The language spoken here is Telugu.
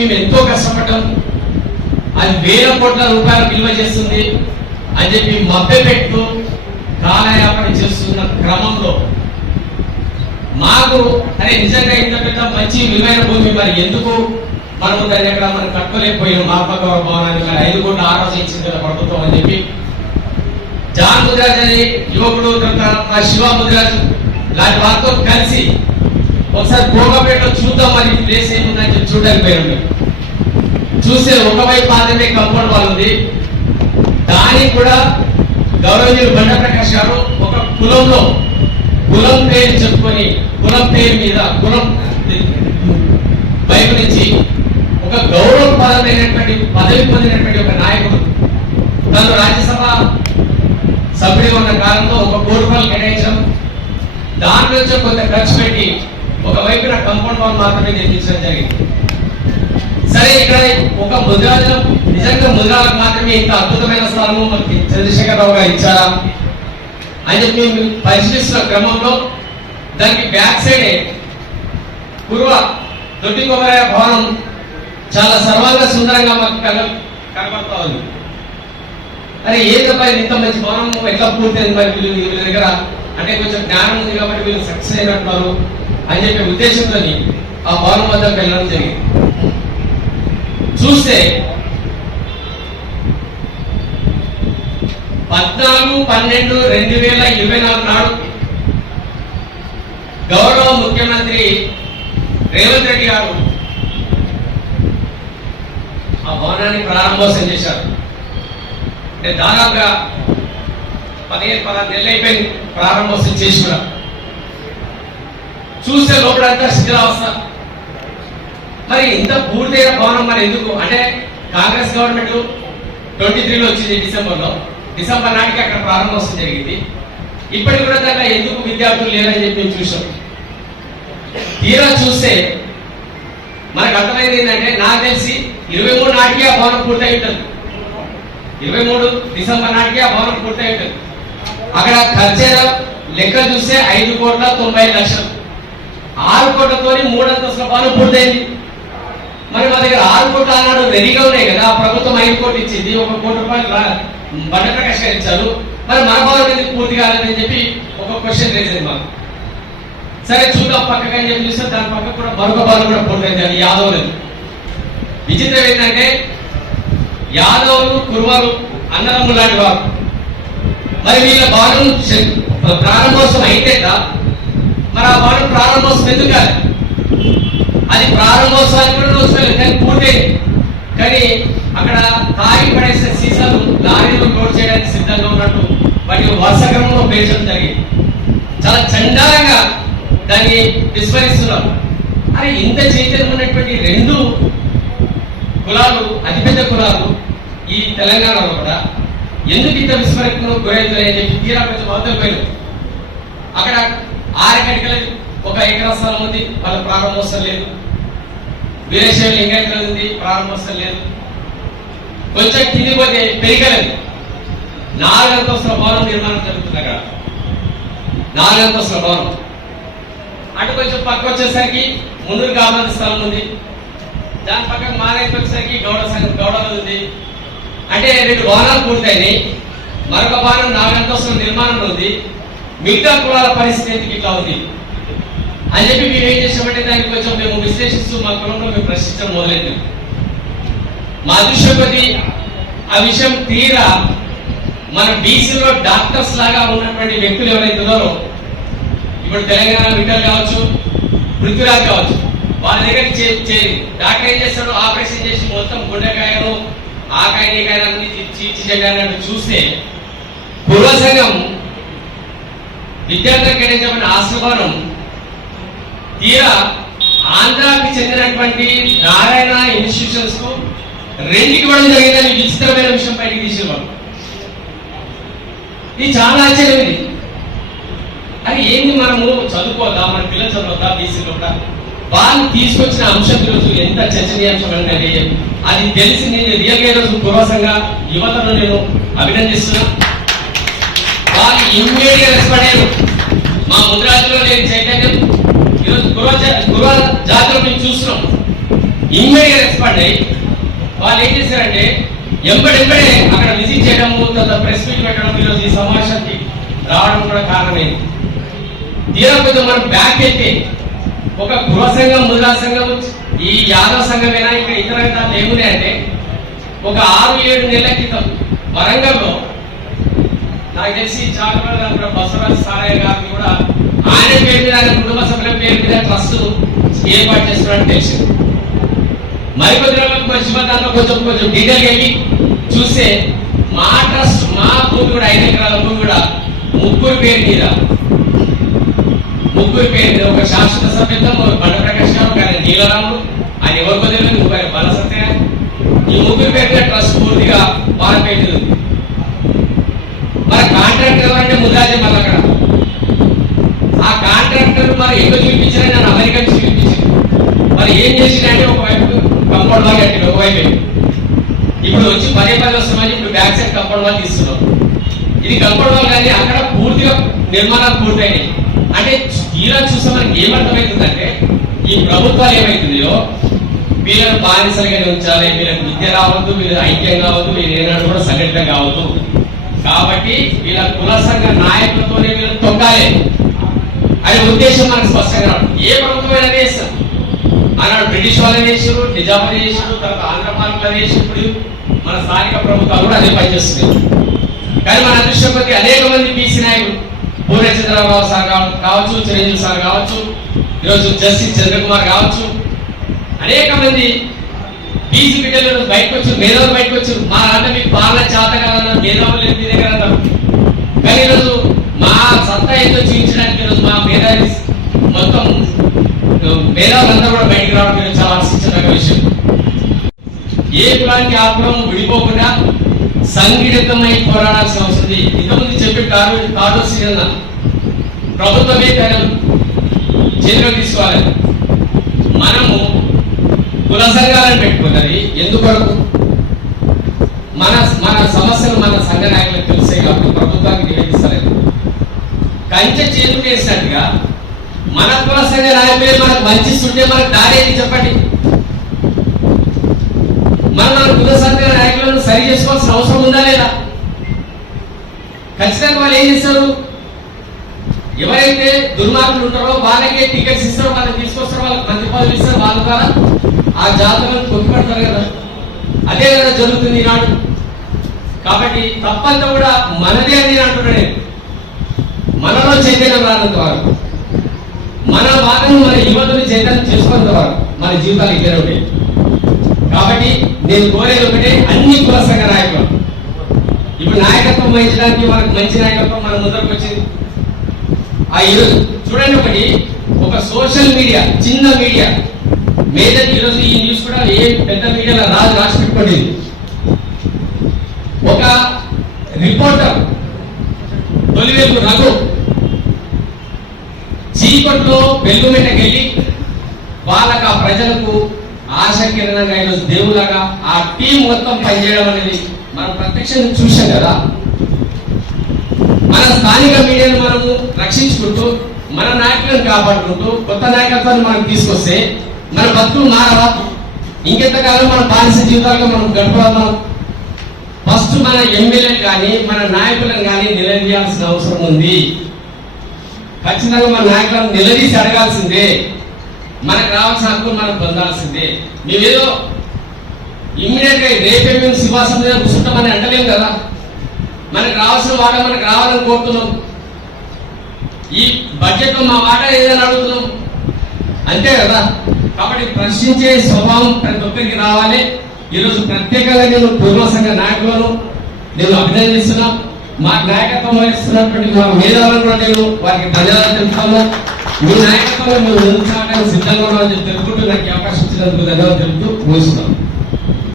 మేము ఎంతో కష్టపడ్డాం, అది వేల కోట్ల రూపాయలు విలువ చేస్తుంది అని చెప్పి మభ్యపెట్టు కాలయాపన చేస్తున్న క్రమంలో మాకు అరే నిజంగా ఇంత పెద్ద మంచి విలువైన భూమి మరి ఎందుకు మనము దాన్ని ఎక్కడ మనం కట్టుకోలేకపోయాం ఆత్మగౌరవ భవనాన్ని మరి 5 కోట్ల ఆలోచించింది కదా ప్రభుత్వం అని చెప్పి జాన్ ముదిరాజ్ అని యువకుడు శివ ముదిరాజ్ లాంటి వారితో కలిసి ఒకసారి భోగపేటలో చూద్దాం మరి ప్లేస్ ఏముందని చెప్పి చూడడానికి పోయాం. చూస్తే ఒకవైపు మాత్రమే కంపౌండ్ వాళ్ళు ఉంది, దానికి కూడా గౌరవనీయులు బండ ప్రకాష్ గారు ఒక కులం పేరు చెప్పుకొని కులం పేరు మీద కులం వైపు నుంచి ఒక గౌరవప్రదమైనటువంటి పదవి పొందినటువంటి ఒక నాయకుడు తను రాజ్యసభ సభ్యుడిగా ఉన్న కాలంలో 1 కోటి రూపాయలు కేటాయించడం, దాని నుంచి కొంత ఖర్చు పెట్టి ఒకవైపున కంపౌండ్ వాల్ మాత్రమే నిర్మించడం జరిగింది. సరే ఇక్కడ ఒక ముద్రాజు నిజంగా ముద్రాలకు మాత్రమే ఇంత అద్భుతమైన స్థలము మనకి చంద్రశేఖరరావు గారు ఇచ్చారా అని చెప్పి పరిశీలిస్తున్న క్రమంలో దానికి బ్యాక్ సైడే పూర్వ దొడ్డి కొమరయ్య భవనం చాలా సర్వాంగ సుందరంగా మాకు కనబడతా ఉంది. అరే ఏం చెప్పాలి ఇంత మంచి భవనం ఎట్లా పూర్తయింది మరి వీళ్ళ దగ్గర అంటే కొంచెం జ్ఞానం ఉంది కాబట్టి వీళ్ళు సక్సెస్ అయినట్టున్నారు అని చెప్పే ఉద్దేశంతో ఆ భవనం వద్దకు వెళ్ళడం జరిగింది. చూస్తే 14/12/2024 నాడు గౌరవ ముఖ్యమంత్రి రేవంత్ రెడ్డి గారు ఆ భవనాన్ని ప్రారంభోత్సవం చేశారు. అంటే దాదాపుగా 15-16 నెలలు అయిపోయింది ప్రారంభోత్సవం చేసి కూడా. చూస్తే లోపలంతా శిథిలావస్థ. మరి ఇంత పూర్తయిన భవనం మరి ఎందుకు అంటే కాంగ్రెస్ గవర్నమెంట్ 23లో వచ్చింది డిసెంబర్ నాటికి అక్కడ ప్రారంభోత్సవం జరిగింది. ఇప్పటికి కూడా దాకా ఎందుకు విద్యార్థులు లేరని చెప్పి మేము చూసాం. తీరా చూస్తే మనకు అర్థమైంది ఏంటంటే నాకు తెలిసి 23 నాటికి ఆ భవనం పూర్తయి ఉంటుంది. 23 డిసెంబర్ నాటికి ఆ భవనం పూర్తయి ఉంటుంది. అక్కడ ఖర్చు లెక్క చూస్తే 5,90,00,000 6 కోట్లతో 3 అంతస్తుల భవనం పూర్తయింది. మరి మా దగ్గర 6 కోట్లు ఆనాడు రెడీగా ఉన్నాయి కదా, ప్రభుత్వం 5 కోట్లు ఇచ్చింది, 1 కోటి రూపాయలు బండ ప్రకాష్ గారు ఇచ్చారు, మరి మన భవనం ఎందుకు పూర్తి కాలేదని చెప్పి ఒక క్వశ్చన్ రేసింది మాకు. సరే చూద్దాం పక్కగా అని చెప్పి చూస్తే దాని పక్క కూడా మరొక భవనం కూడా పూర్తయింది, అది యాదవులు. విచిత్రం ఏంటంటే యాదవులు కుర్మలు అన్నదమ్ములు లాంటి వారు. మరి వీళ్ళ భవనం ప్రారంభోత్సవం అయితే మరి ఆ భవనం ప్రారంభోత్సవం ఎందుకు కాదు? అది ప్రారంభోత్సవానికి కూడా రోజులేదు కానీ పూర్తయింది. కానీ అక్కడ తాగి పడేసిన సీసాలు లారీలు లోడ్ చేయడానికి సిద్ధంగా ఉన్నట్టు వాటికి వరుస క్రమంలో పేర్చడం జరిగింది. చాలా చండాలంగా దాన్ని విస్మరిస్తున్నారు. అరే ఇంత చైతన్యం ఉన్నటువంటి 2 కులాలు అతిపెద్ద కులాలు ఈ తెలంగాణలో కూడా ఎందుకు ఇంత విస్మరణకు గురైతున్నాయని చెప్పి తీరా కొంచెం అవతల పోయినారు. అక్కడ 6 కడికల 1 ఎకరా స్థలం ఉంది, వాళ్ళ ప్రారంభోత్సవం లేదు. వీరేశ్వర లింగాయతులు ఉంది, ప్రారంభోత్సవం లేదు. కొంచెం కింది పోతే పెరిగలేదు 4 అంతస్తుల భవనం నిర్మాణం జరుగుతుంది. అక్కడ 4 అంతస్తుల భవనం. అటు కొంచెం పక్క వచ్చేసరికి మున్నూరు గామంది స్థలం ఉంది, దాని పక్కన మారైతే వచ్చేసరికి గౌడలు ఉంది. అంటే 2 భవనాలు పూర్తయినాయి, మరొక భవనం 4 అంతస్తుల నిర్మాణంలో ఉంది. మిగతా కులాల పరిస్థితి ఎందుకు ఇట్లా ఉంది అని చెప్పి మేము ఏం చేసామంటే దానికి కొంచెం మేము విశ్లేషిస్తూ మా కులంలో మేము ప్రశ్నించడం మొదలైంది. మా అదృష్టం కొద్ది ఆ విషయం తీరా మన బీసీలో డాక్టర్స్ లాగా ఉన్నటువంటి వ్యక్తులు ఎవరైతే ఉన్నారో ఇప్పుడు తెలంగాణ విఠల్ కావచ్చు, పృథ్వీరాజ్ కావచ్చు, వాళ్ళ దగ్గరికి చేరి డాక్టర్ ఏం చేస్తాడు ఆపరేషన్ చేసి మొత్తం గుండెకాయను ఆకాయని చీల్చి చూస్తే పూర్వ సంఘం విద్యార్థులకు కేటాయించబడిన ఆశ్రమం తీరా ఆంధ్రాకి చెందినటువంటి నారాయణ ఇన్స్టిట్యూషన్స్ కు 2కి ఇవ్వడం జరిగిందని విచిత్రమైన విషయం బయటికి తీసేవాళ్ళు. ఇది చాలా ఆశ్చర్యం. ఇది అది ఏంది మనము చదువుకోదా, మన పిల్లలు చదవద్దా బీసీలో కూడా వాళ్ళు తీసుకొచ్చిన అంశం ఈరోజు ఎంత చర్చనీయాంశం అంటే అది తెలిసి నేను రియల్ గా ఈరోజు పూర్వసంగా యువతను నేను అభినందిస్తున్నా. వాళ్ళు ఇమ్మీడియట్ గా రెస్పాండ్ అయ్యారు. మా ముద్రాజులో లేని చైతన్యం ఈరోజు గురువ జాతిలో మేము చూస్తున్నాం. ఇమ్మీడియట్ రెస్పాండ్ అయ్యి వాళ్ళు ఏం చేశారంటే ఎంబడెంబడే అక్కడ విజిట్ చేయడము, తర్వాత ప్రెస్ మీట్ పెట్టడం, ఈరోజు ఈ సమావేశానికి రావడం కూడా కారణమైంది. తీరా కొంచెం మనం బ్యాక్ అయితే ఒక గృహ సంఘం, ముద్రా సంఘం, ఈ యాదవ సంఘమేనా ఇంకా ఇతర విధాలు ఏమున్నాయంటే ఒక 6-7 నెలల క్రితం వరంగల్లో నాకు తెలిసి చాలా బసవరాజ్ సారయ్య గారిని కూడా ఆయన పేరు మీద, ఆయన కుటుంబ సభ్యుల పేరు మీద ట్రస్ట్ ఏర్పాటు చేస్తున్నట్టు తెలిసింది. మరికొద్ది రోజులకు మంచి దాంట్లో కొంచెం డీటెయిల్ వెళ్ళి చూస్తే మా ట్రస్ట్, మా భూమి కూడా 5 ఎకరాల భూమి కూడా ముగ్గురు పేరు మీద ఒక శాశ్వత సభ్యత్వం, బండ ప్రకాష్ గారు, ఆయన నీలరాముడు, ఆయన ఎవరికో తెలియదు, ఇంకొక బలసత్య, ఈ ముగ్గురు పేరు మీద ట్రస్ట్ పూర్తిగా వాళ్ళ పేరు మీద ఉంది. మరి కాంట్రాక్టర్ ఎవరంటే ముద్దాజీ మళ్ళీ అక్కడ ఆ కాంట్రాక్టర్ మరి ఎక్కడ చూపించారని నన్ను అమెరికా నుంచి చూపించారు. మరి ఏం చేసిందంటే ఒకవైపు కంపౌండ్ వాల్ కట్టింది, ఒకవైపు ఇప్పుడు వచ్చి 10 వస్తున్నామని ఇప్పుడు బ్యాక్ సైడ్ కంపౌండ్ వాల్ తీస్తున్నాం. ఇది కంపౌండ్ వాల్ కానీ అక్కడ పూర్తిగా నిర్మాణాలు పూర్తయినాయి. అంటే తీరా చూస్తే మనకి ఏమర్థమవుతుందంటే ఈ ప్రభుత్వాలు ఏమవుతుందో వీళ్ళని బానిసలుగానే ఉంచాలి, వీళ్ళకి విద్య రావద్దు, వీళ్ళు ఐక్యం కావద్దు, వీళ్ళు ఏనాడు కూడా సంఘటితం కావద్దు. కాబట్టి వీళ్ళ కుల సంఘ నాయకులతోనే వీళ్ళని తొక్కాలి అనే ఉద్దేశం మనకు స్పష్టంగా ఏ ప్రభుత్వమైనా చేస్తారు. ఆనాడు బ్రిటిష్ వాళ్ళని చేసారు, నిజామాబాద్ చేసారు, తర్వాత ఆంధ్రపాలకులు చేసినప్పుడు మన స్థానిక ప్రభుత్వాలు కూడా అదే పనిచేస్తుంది. కానీ మన అదృష్టం కొద్ది అనేక మంది బీసీ నాయకులు, పూర్ణ చంద్రబాబు సార్ కావచ్చు, చిరంజీవి సార్ కావచ్చు, ఈరోజు జస్టిస్ చంద్రకుమార్ కావచ్చు, అనేక మంది బీసీ బిడ్డలు బయటకు వచ్చారు, మేధావులు బయటకు వచ్చారు. మా అంటే మీకు పాలన చేత కాదన్నారు, మేధావులు లేదు మీ దగ్గర అన్నారు. కానీ ఈరోజు మా సత్తా ఎంతో చూపించడానికి ఈరోజు మా మేధావి మొత్తం మేధావులంతా కూడా బయటకు రావడం చాలా ఆశించదగ్గ విషయం. ఏ కులానికి ఆ కులం విడిపోకుండా సంఘటితమై పోరాడాల్సిన అవసరం ఉంది. ఇంతకుముందు చెప్పి కాదు ప్రభుత్వమే చేతిలో తీసుకోవాలి. మనము కుల సంఘాలను పెట్టుకున్నది ఎందుకొరకు? మన సమస్యలు మన సంఘ నాయకులకు తెలిసాయి కాబట్టి ప్రభుత్వానికి నివేదిస్తలేదు. కంచె చేతులు వేసినట్టుగా మన కుల సంఘ నాయకులే మనకు వంచిస్తుంటే మనకు దారేది చెప్పండి. మన కుల సంఘ నాయకులను సరి చేసుకోవాల్సిన అవసరం ఉందా లేదా? ఖచ్చితంగా వాళ్ళు ఏం చేస్తారు? ఎవరైతే దుర్మార్గులు ఉంటారో వాళ్ళకే టికెట్స్ ఇస్తారో, వాళ్ళకి తీసుకొస్తారో, వాళ్ళకి మంత్రి పదవులు ఇస్తారు, వాళ్ళ ద్వారా ఆ జాతరలను తొక్కిపడతారు కదా. అదే కదా జరుగుతుంది ఈనాడు. కాబట్టి తప్పంతా కూడా మనదే అని నేను అంటున్నాను. మనలో చైతన్యం రానంత వరకు, మన వాదన మన యువతను చైతన్యం చేసుకున్నంత వరకు మన జీవితాలు ఇద్దరే ఉంటాయి. కాబట్టి నేను కోరేది ఒకటే, అన్ని కుల సంఘ నాయకులు ఇప్పుడు నాయకత్వం వహించడానికి మనకు మంచి నాయకత్వం మన ముందరకు వచ్చింది. ఆ ఈరోజు చూడండి, ఒక సోషల్ మీడియా, చిన్న మీడియా, మేజర్ ఈరోజు ఈ న్యూస్ కూడా ఏ పెద్ద మీడియాలో రాసి పెట్టుకోండి. ఒక రిపోర్టర్ తొలివేలు రఘు చీకట్లో వెల్లుమెట్టకెళ్ళి వాళ్ళకి ఆ ప్రజలకు ఆశకిరణంగా ఈరోజు దేవులాగా ఆ టీం మొత్తం పనిచేయడం అనేది మనం ప్రత్యక్షంగా చూసాం కదా. మన స్థానిక మీడియాను మనము రక్షించుకుంటూ, మన నాయకులను కాపాడుకుంటూ, కొత్త నాయకత్వాన్ని మనం తీసుకొస్తే మన బతుకులు మారవా? ఇంకెంతకాలం మన బానిస జీవితాలుగా మనం గడపడం? ఫస్ట్ మన ఎమ్మెల్యేలు కానీ మన నాయకులను కానీ నిలదీయాల్సిన అవసరం ఉంది. ఖచ్చితంగా మన నాయకులను నిలదీసి అడగాల్సిందే. మనకు రావాల్సిన హక్కులు మనం పొందాల్సిందే. మేమేదో ఇమ్మీడియట్ గా రేపే మేము సింహాసనం మీద కూర్చుంటామని అంటలేము కదా. మనకు రావాల్సిన వాట మనకు రావాలని కోరుతున్నాం. ఈ బడ్జెట్ లో మా వాట ఏదైనా అడుగుతున్నాం, అంతే కదా. కాబట్టి ప్రశ్నించే స్వభావం ప్రతి ఒక్కరికి రావాలి. ఈరోజు ప్రత్యేకంగా నేను పూర్వ సంఘ నాయకులను నేను అభినందిస్తున్నాం. మా నాయకత్వం వహిస్తున్నటువంటి మా మేధావులను కూడా నేను వారికి ధన్యవాదాలు తెలుపుతాను. మీ నాయకత్వంలో మేము ముందుకు సాగడానికి సిద్ధంగా ఉన్నామని తెలుపుకుంటూ నాకు అవకాశం ఇచ్చినందుకు ధన్యవాదాలు తెలుపుతూ ముగిస్తున్నాం.